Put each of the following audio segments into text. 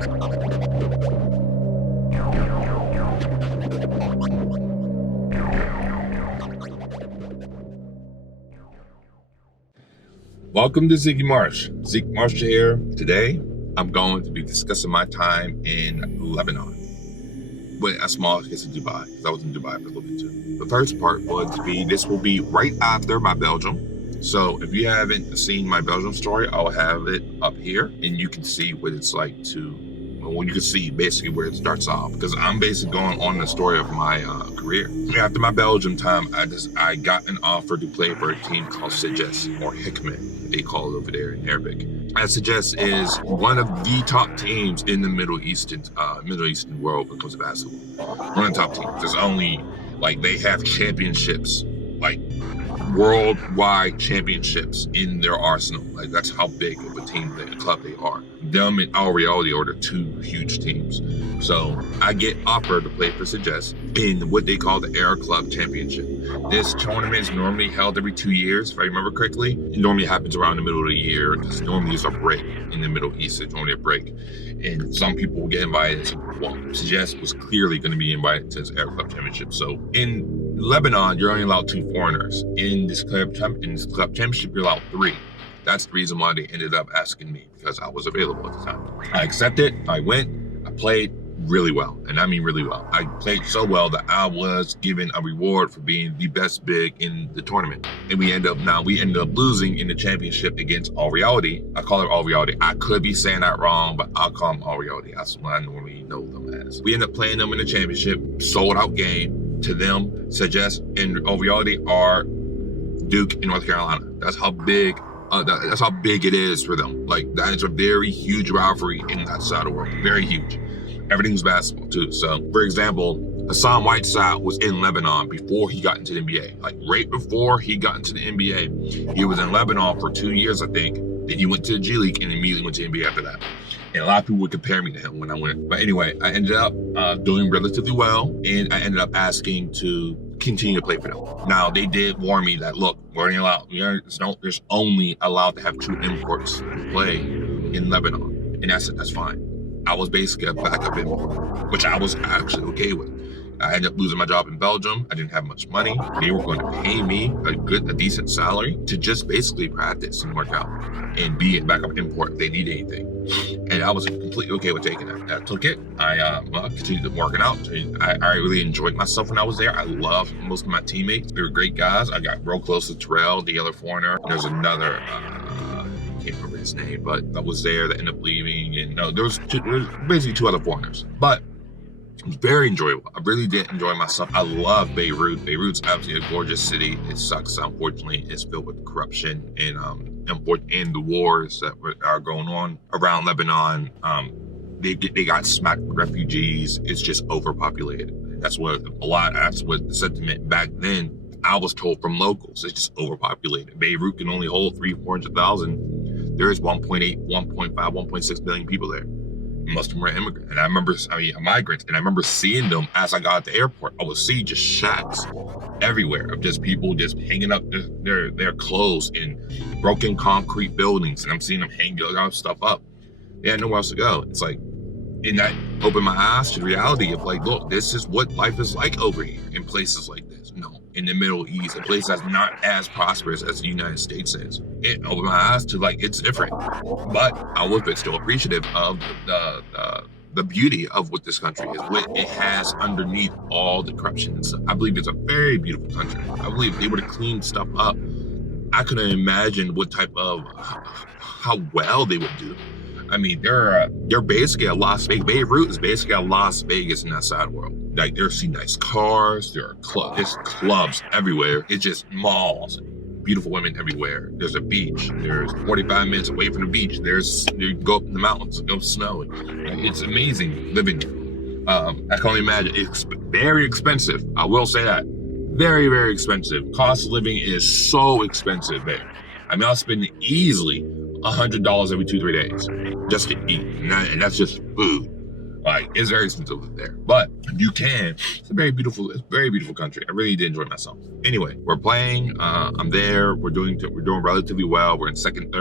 Welcome to Zeke Marsh. Zeke Marsh here. Today, I'm going to be discussing my time in Lebanon. With a small case of Dubai, because I was in Dubai for a little bit too. The first part this will be right after my Belgium. So if you haven't seen my Belgium story, I'll have it up here and you can see what it's like you can see basically where it starts off, because I'm basically going on the story of my career. After my Belgium time, I got an offer to play for a team called Sagesse, or Hikmet, they call it over there in Arabic. Sagesse is one of the top teams in the Middle Eastern world when it comes to basketball. One of the top teams. There's only, they have championships, worldwide championships in their arsenal. That's how big of a team, a club they are. Them and Al Riyadi are the two huge teams. So I get offered to play for Sagesse in what they call the Air Club Championship. This tournament is normally held every 2 years, if I remember correctly. It normally happens around the middle of the year, because normally there's a break in the Middle East. It's normally a break. And some people will get invited. Sagesse was clearly going to be invited to this Air Club Championship. So in Lebanon, you're only allowed 2 foreigners. In this club championship, you're allowed 3. That's the reason why they ended up asking me, because I was available at the time. I accepted, I went, I played really well, and I mean really well. I played so well that I was given a reward for being the best big in the tournament. And we ended up losing in the championship against Al Riyadi. I call it Al Riyadi. I could be saying that wrong, but I'll call them Al Riyadi. That's what I normally know them as. We ended up playing them in the championship, sold out game to them. Sagesse and Al Riyadi are Duke in North Carolina. That's how big it is for them. That is a very huge rivalry in that side of the world. Very huge. Everything's basketball too. So, for example, Hassan Whiteside was in Lebanon before he got into the NBA. Right before he got into the NBA, he was in Lebanon for 2 years, I think. Then he went to the G League and immediately went to the NBA after that. And a lot of people would compare me to him when I went. But anyway, I ended up doing relatively well, and I ended up asking to continue to play for them. Now, they did warn me that, look, we're only allowed, there's only allowed to have 2 imports to play in Lebanon. And that's fine. I was basically a backup import, which I was actually okay with. I ended up losing my job in Belgium. I didn't have much money. They were going to pay me a decent salary to just basically practice and work out and be a backup import if they need anything. And I was completely okay with taking that. I took it. I continued working out. I really enjoyed myself when I was there. I loved most of my teammates. They were great guys. I got real close to Terrell, the other foreigner. There's another, I can't remember his name, but that was there that ended up leaving. And no, there was basically 2 other foreigners. But it was very enjoyable. I really did enjoy myself. I love Beirut. Beirut's absolutely a gorgeous city. It sucks, unfortunately. It's filled with corruption and the wars that are going on around Lebanon. They got smacked with refugees. It's just overpopulated. That's what the sentiment back then I was told from locals. It's just overpopulated. Beirut can only hold 300,000. There's 1.8, 1.5, 1.6 million people there. Most of them were immigrants. And migrants. And I remember seeing them as I got at the airport. I would see just shacks everywhere of just people just hanging up their clothes in broken concrete buildings. And I'm seeing them hanging stuff up. They had nowhere else to go. It's and that opened my eyes to the reality of look, this is what life is like over here in places like this. No, in the Middle East, a place that's not as prosperous as the United States is. It opened my eyes to it's different. But I was still appreciative of the beauty of what this country is, what it has underneath all the corruption and stuff. I believe it's a very beautiful country. I believe if they were to clean stuff up, I couldn't imagine what type of, how well they would do. I mean, they're basically a Las Vegas. Beirut is basically a Las Vegas in that side of the world. There's nice cars, there's clubs everywhere. It's just malls, beautiful women everywhere. There's a beach. There's 45 minutes away from the beach. You go up in the mountains, go snowing. It's amazing living here. I can only imagine. It's very expensive. I will say that. Very, very expensive. Cost of living is so expensive there. I mean, I'll spend easily $100 every 2-3 days just to eat, and that's just food. Like, it's very expensive to live there, but you can. It's a very beautiful country. I really did enjoy myself. Anyway, we're playing. I'm there. We're doing relatively well. We're in second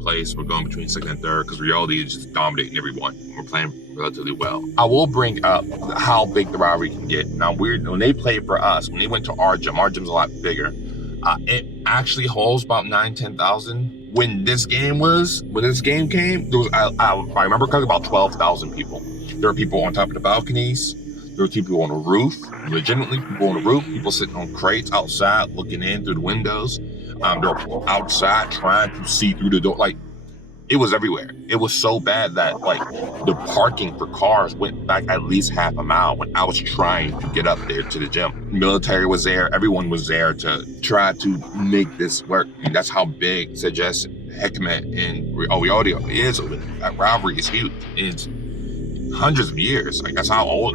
place. We're going between second and third because reality is just dominating everyone. We're playing relatively well. I will bring up how big the rivalry can get. Now, when they played for us, when they went to our gym's a lot bigger. It actually holds about 10,000. When this game came, there was, I remember correctly, about 12,000 people. There were people on top of the balconies. There were people on the roof, legitimately people on the roof, people sitting on crates outside, looking in through the windows. There were people outside trying to see through the door. Like, it was everywhere. It was so bad that, like, the parking for cars went back at least half a mile when I was trying to get up there to the gym. Military was there. Everyone was there to try to make this work. And that's how big Sagesse, Hekmet, and Oyodio is. That rivalry is huge. It's hundreds of years. Like, that's how long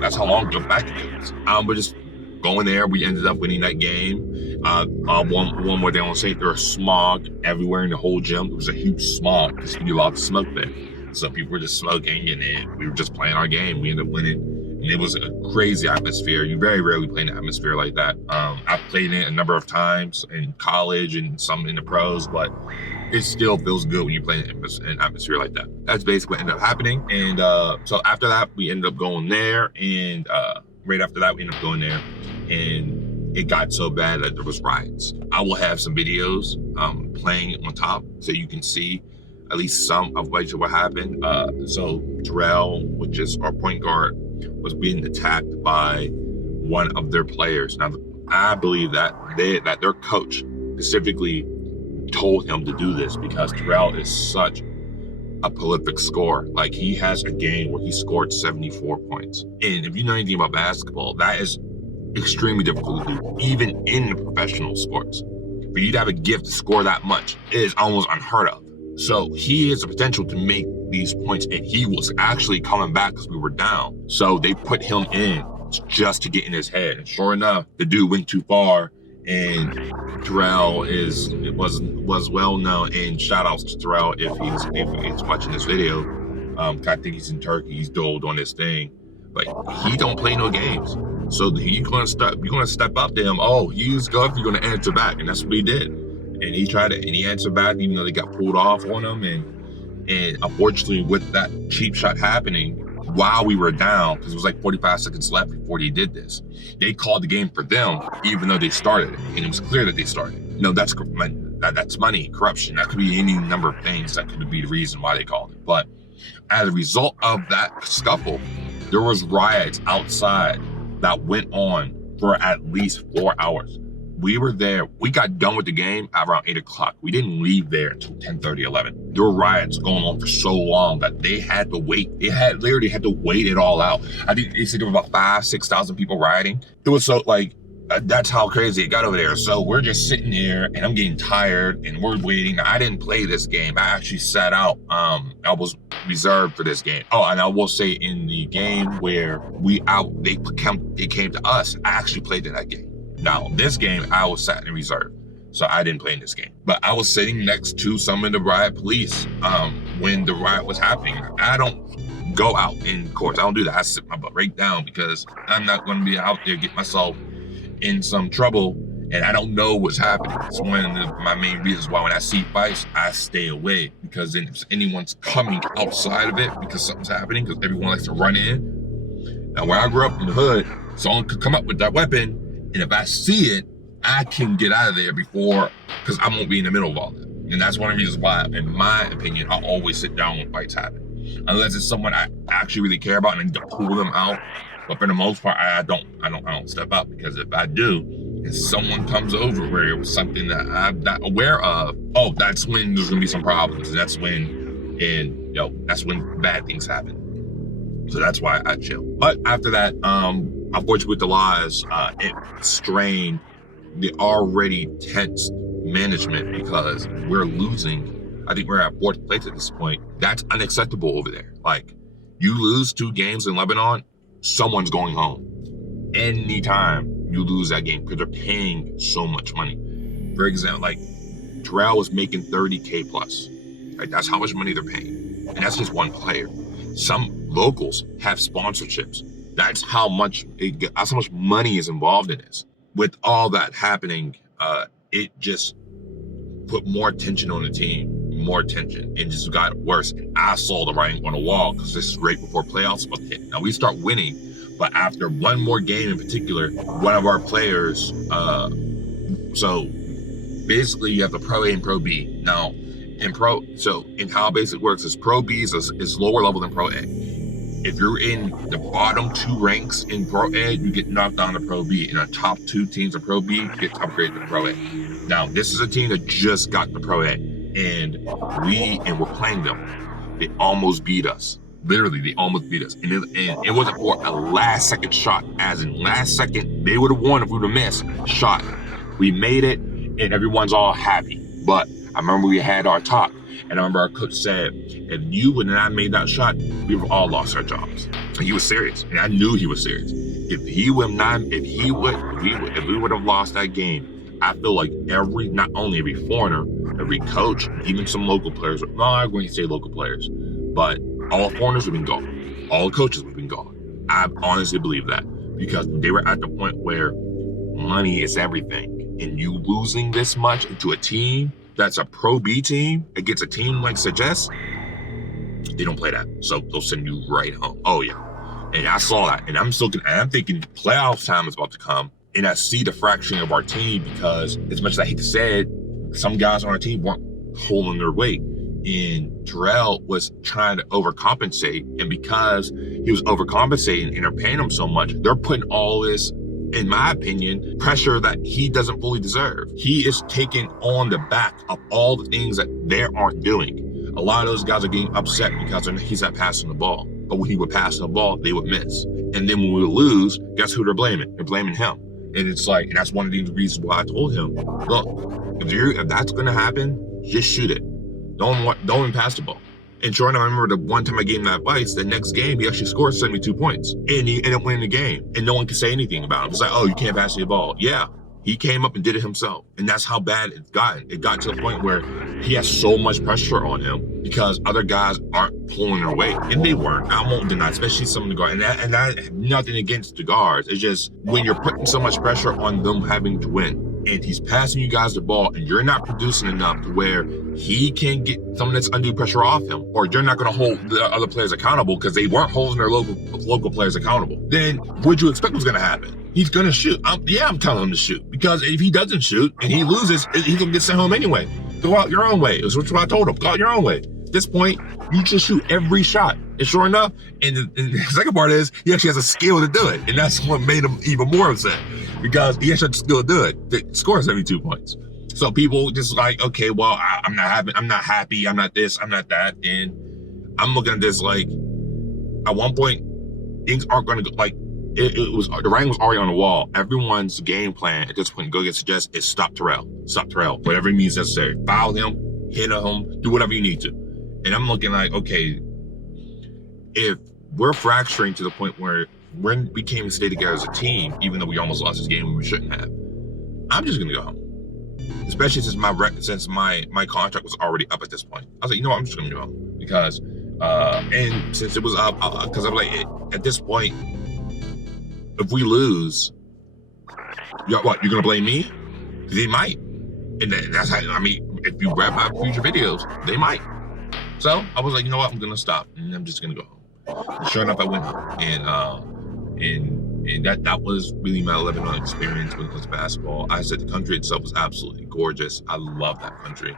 back it is. But just going there, we ended up winning that game. One more day on St. There was smog everywhere in the whole gym. It was a huge smog because we allowed to smoke there. So people were just smoking, and we were just playing our game. We ended up winning, and it was a crazy atmosphere. You very rarely play in an atmosphere like that. I've played in it a number of times in college and some in the pros, but it still feels good when you play in an atmosphere like that. That's basically what ended up happening. And so after that, we ended up going there, and right after that, we ended up going there, and it got so bad that there was riots. I will have some videos playing on top so you can see at least some of what happened. So Terrell, which is our point guard, was being attacked by one of their players. Now, I believe that their coach specifically told him to do this because Terrell is such a prolific scorer. Like, he has a game where he scored 74 points. And if you know anything about basketball, that is extremely difficult to do, even in the professional sports. For you to have a gift to score that much is almost unheard of. So he has the potential to make these points, and he was actually coming back because we were down. So they put him in just to get in his head. And sure enough, the dude went too far, and Terrell was well known. And shout outs to Terrell if he's watching this video. I think he's in Turkey. He's doled on this thing, but he don't play no games. So you're gonna step up to him. Oh, he's good. You're gonna answer back, and that's what he did. And he tried it, and he answered back, even though they got pulled off on him. And unfortunately, with that cheap shot happening while we were down, because it was like 45 seconds left before they did this, they called the game for them, even though they started it, and it was clear that they started. That's money, corruption. That could be any number of things that could be the reason why they called it. But as a result of that scuffle, there was riots outside that went on for at least 4 hours. We were there. We got done with the game at around 8 o'clock. We didn't leave there until 10:30, 11. There were riots going on for so long that they had to wait. They literally had to wait it all out. I think they said there were about 5,000-6,000 people rioting. It was so, like, that's how crazy it got over there. So we're just sitting there, and I'm getting tired, and we're waiting. I didn't play this game. I actually sat out. I was reserved for this game. Oh, and I will say, in the game where they came to us, I actually played in that game. Now, this game, I was sat in reserve, so I didn't play in this game. But I was sitting next to some of the riot police when the riot was happening. I don't go out in courts. I don't do that. I sit my butt right down because I'm not going to be out there get myself in some trouble, and I don't know what's happening. It's one of my main reasons why when I see fights, I stay away, because then if anyone's coming outside of it because something's happening, because everyone likes to run in. Now, where I grew up in the hood, someone could come up with that weapon, and if I see it, I can get out of there before, because I won't be in the middle of all that. And that's one of the reasons why, in my opinion, I always sit down when fights happen, unless it's someone I actually really care about and I need to pull them out. But for the most part, I don't step up, because if I do, and someone comes over where it was something that I'm not aware of, oh, that's when there's gonna be some problems. That's when bad things happen. So that's why I chill. But after that, unfortunately with the laws, it strained the already tense management, because we're losing. I think we're at 4th place at this point. That's unacceptable over there. Like, you lose 2 games in Lebanon, someone's going home. Anytime you lose that game, because they're paying so much money. For example, like, Terrell was making $30K plus. Like, that's how much money they're paying. And that's just one player. Some locals have sponsorships. That's how much money is involved in this. With all that happening, it just put more tension on the team, more tension, and just got worse. And I saw the writing on the wall because this is right before playoffs about to hit. Now we start winning, but after one more game in particular, one of our players, so basically you have the Pro A and Pro B. Now, in how basic works is Pro B is lower level than Pro A. If you're in the bottom 2 ranks in Pro A, you get knocked down to Pro B. And the top 2 teams in Pro B get upgraded to Pro A. Now, this is a team that just got to Pro A, and we're playing them. They almost beat us. Literally, they almost beat us. And it wasn't for a last-second shot. As in, last second, they would have won if we would have missed. Shot. We made it, and everyone's all happy. But I remember we had our talk, and I remember our coach said, if you would not made that shot, we would have all lost our jobs. And he was serious, and I knew he was serious. If we would have lost that game, I feel like not only every foreigner, every coach, even some local players, no, I'm going to say local players, but all foreigners would have been gone. All coaches would have been gone. I honestly believe that, because they were at the point where money is everything. And you losing this much into a team that's a Pro B team against a team like Sagesse, they don't play that. So they'll send you right home. Oh, yeah. And I saw that. And I'm thinking playoff time is about to come. And I see the fracturing of our team, because as much as I hate to say it, some guys on our team weren't holding their weight. And Terrell was trying to overcompensate. And because he was overcompensating and they're paying him so much, they're putting all this, in my opinion, pressure that he doesn't fully deserve. He is taking on the back of all the things that they aren't doing. A lot of those guys are getting upset because he's not passing the ball. But when he would pass the ball, they would miss. And then when we would lose, guess who they're blaming? They're blaming him. And it's like, and that's one of the reasons why I told him, look, if that's going to happen, just shoot it. Don't even pass the ball. And sure enough, I remember the one time I gave him that advice, the next game, he actually scored 72 points. And he ended up winning the game. And no one could say anything about him. It's like, oh, you can't pass the ball. Yeah, he came up and did it himself. And that's how bad it's gotten. It got to the point where he has so much pressure on him because other guys aren't pulling their weight. And they weren't. I won't deny, especially some of the guards. And I have nothing against the guards. It's just when you're putting so much pressure on them having to win, and he's passing you guys the ball, and you're not producing enough to where he can get some of this undue pressure off him, or you're not going to hold the other players accountable because they weren't holding their local players accountable, then what'd you expect was going to happen? He's going to shoot. I'm telling him to shoot, because if he doesn't shoot and he loses, he's going to get sent home anyway. Go out your own way. That's what I told him. Go out your own way. At this point, you just shoot every shot. And sure enough, and the second part is he actually has a skill to do it. And that's what made him even more upset, because he actually has a skill to do it. That scores 72 points. So people just like, okay, well, I'm not happy, I'm not this, I'm not that. And I'm looking at this like, at one point, things aren't going to go, like, it was, the writing was already on the wall. Everyone's game plan at this point, go against Sagesse, is stop Terrell, whatever it means necessary. Foul him, hit him, do whatever you need to. And I'm looking like, okay, if we're fracturing to the point where we can't even stay together as a team, even though we almost lost this game when we shouldn't have, I'm just going to go home. Especially since my contract was already up at this point. I was like, you know what, I'm just going to go home. Because, and since it was up, because I'm like, at this point, if we lose, you're going to blame me? They might. And that's how, I mean, if you grab my future videos, they might. So I was like, you know what, I'm going to stop. And I'm just going to go home. And sure enough, I went home. And that was really my Lebanon experience when it comes to basketball. I said the country itself was absolutely gorgeous. I love that country.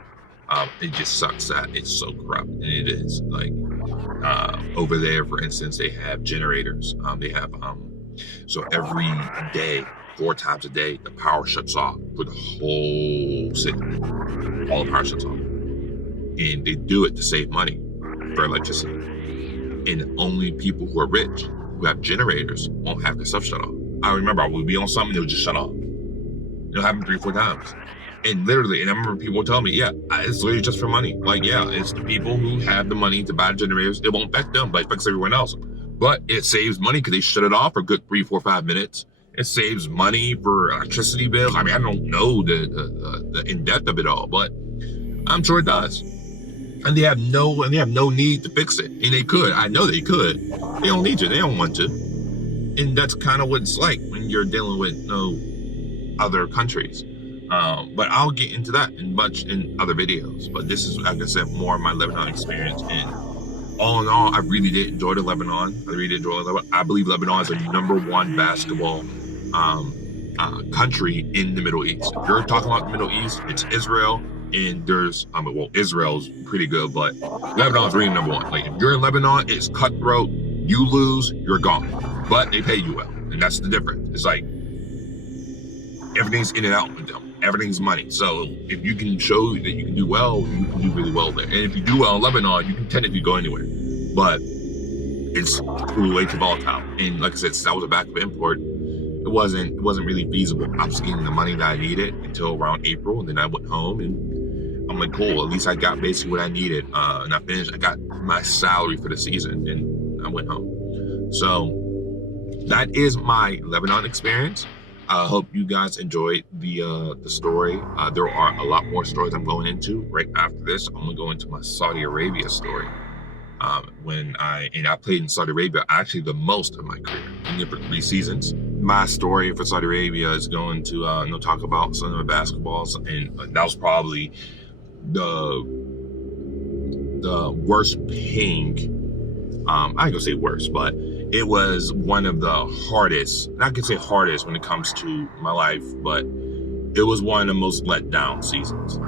It just sucks that it's so corrupt, and it is. Like over there, for instance, they have generators. They have so every day, 4 times a day, the power shuts off for the whole city. All the power shuts off, and they do it to save money for electricity. And only people who are rich, who have generators, won't have the stuff shut off. I remember I would be on something, it would just shut off. It'll happen 3 or 4 times. And literally, and I remember people tell me, yeah, it's literally just for money. Like, yeah, it's the people who have the money to buy generators. It won't affect them, but it affects everyone else. But it saves money because they shut it off for a good 3, 4, 5 minutes. It saves money for electricity bills. I mean, I don't know the in-depth of it all, but I'm sure it does. and they have no need to fix it. And they could. I know they could. They don't need to. They don't want to. And that's kind of what it's like when you're dealing with other countries. But I'll get into that in other videos. But this is, like I said, more of my Lebanon experience. And all in all, I really did enjoy the Lebanon. I really did enjoy Lebanon. I believe Lebanon is the #1 basketball country in the Middle East. If you're talking about the Middle East, it's Israel, and there's Israel's pretty good, but Lebanon's really #1. Like, if you're in Lebanon, it's cutthroat. You lose, you're gone. But they pay you well, and that's the difference. It's like everything's in and out with them. Everything's money. So if you can show that you can do well, you can do really well there. And if you do well in Lebanon, you can technically go anywhere. But it's way too volatile. And like I said, since I was a backup import, it wasn't really feasible. I was getting the money that I needed until around April, and then I went home, and I'm like, cool, at least I got basically what I needed. And I got my salary for the season, and I went home. So that is my Lebanon experience. I hope you guys enjoyed the story. There are a lot more stories I'm going into. Right after this, I'm gonna go into my Saudi Arabia story. When I played in Saudi Arabia actually the most of my career, in the 3 seasons. My story for Saudi Arabia is going to talk about some of the basketballs, and that was probably the worst paying. I ain't gonna say worst, but it was one of the hardest. I could say hardest when it comes to my life, but it was one of the most let down seasons.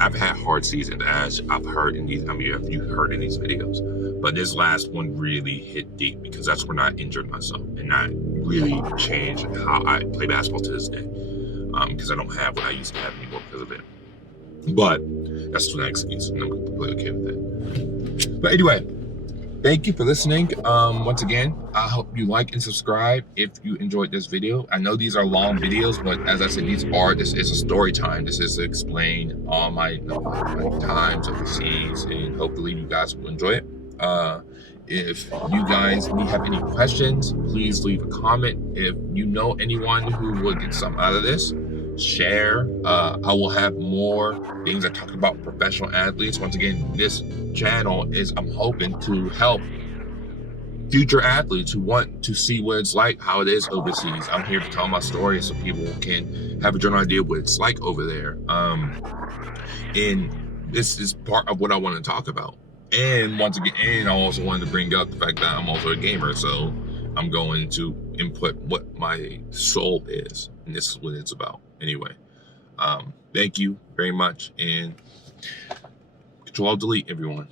I've had hard seasons, as I've heard in these. If you heard in these videos, but this last one really hit deep because that's when I injured myself, and that really changed how I play basketball to this day. Because I don't have what I used to have anymore because of it. But that's an excuse, and I'm completely okay with that. But anyway, thank you for listening. Once again, I hope you like and subscribe if you enjoyed this video. I know these are long videos, but as I said, this is a story time. This is to explain all my times overseas, and hopefully you guys will enjoy it. If you guys have any questions, please leave a comment. If you know anyone who will get something out of this, share. I will have more things I talk about professional athletes. Once again, this channel is, I'm hoping to help future athletes who want to see what it's like, how it is overseas. I'm here to tell my story so people can have a general idea what it's like over there. And this is part of what I want to talk about. And once again, I also wanted to bring up the fact that I'm also a gamer, so I'm going to input what my soul is, and this is what it's about. Anyway, thank you very much, and Control-Delete, everyone.